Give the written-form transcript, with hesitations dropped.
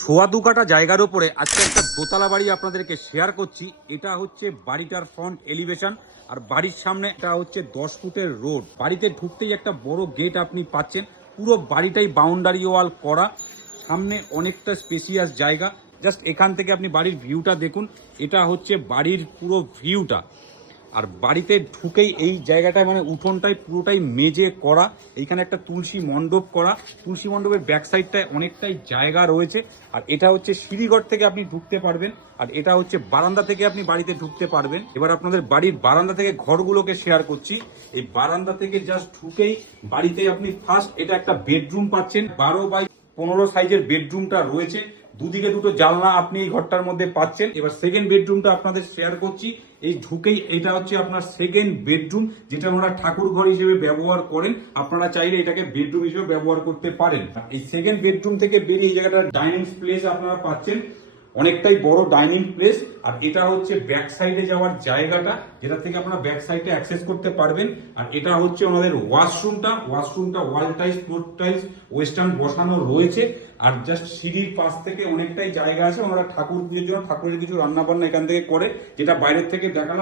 সোয়া 2 কাঠা জায়গার উপরে আজকে একটা দোতলা বাড়ি আপনাদেরকে শেয়ার করছি। এটা হচ্ছে বাড়িটার ফ্রন্ট এলিভেশন, আর বাড়ির সামনে এটা হচ্ছে 10 ফুটের রোড। বাড়িতে ঢুকতেই একটা বড় গেট আপনি পাচ্ছেন। পুরো বাড়িটাই বাউন্ডারি ওয়াল করা, সামনে অনেকটা স্পেসিয়াস জায়গা। জাস্ট এখান থেকে আপনি বাড়ির ভিউটা দেখুন, এটা হচ্ছে বাড়ির পুরো ভিউটা। আর বাড়িতে ঢুকেই এই জায়গাটায় মানে উঠোনটাই পুরোটাই মেজে করা, এইখানে একটা তুলসী মণ্ডপ করা, তুলসী মণ্ডপের ব্যাক সাইডটায় অনেকটাই জায়গা রয়েছে। আর এটা হচ্ছে সিঁড়িঘর থেকে আপনি ঢুকতে পারবেন, আর এটা হচ্ছে বারান্দা থেকে আপনি বাড়িতে ঢুকতে পারবেন। এবার আপনাদের বাড়ির বারান্দা থেকে ঘরগুলোকে শেয়ার করছি। এই বারান্দা থেকে জাস্ট ঢুকেই বাড়িতে আপনি ফার্স্ট এটা একটা বেডরুম পাচ্ছেন, 12x15 সাইজের বেডরুমটা রয়েছে। দুদিকে দুটো জানলা আপনি এই ঘরটার মধ্যে পাচ্ছেন। এবার সেকেন্ড বেডরুমটা আপনাদের শেয়ার করছি। এই ঢুকেই এটা হচ্ছে আপনার সেকেন্ড বেডরুম, যেটা আমরা ঠাকুর ঘর হিসেবে ব্যবহার করেন। আপনারা চাইলে এটাকে বেডরুম হিসেবে ব্যবহার করতে পারেন। এই সেকেন্ড বেডরুম থেকে বেরিয়ে এই জায়গাটা ডাইনিং প্লেস আপনারা পাচ্ছেন, অনেকটাই বড় ডাইনিং প্লেস। আর এটা হচ্ছে ব্যাক সাইডে যাওয়ার জায়গাটা, যেটা থেকে আপনারা ব্যাক সাইডে অ্যাক্সেস করতে পারবেন। আর এটা হচ্ছে ওনাদের ওয়াশরুমটা wall tiles, floor tiles, western বসানো রয়েছে। আর জাস্ট সিঁড়ির পাশ থেকে অনেকটাই জায়গা আছে। ওনারা ঠাকুর পুজোর জন্য ঠাকুরের কিছু রান্না বান্না এখান থেকে করে, যেটা বাইরের থেকে দেখালাম।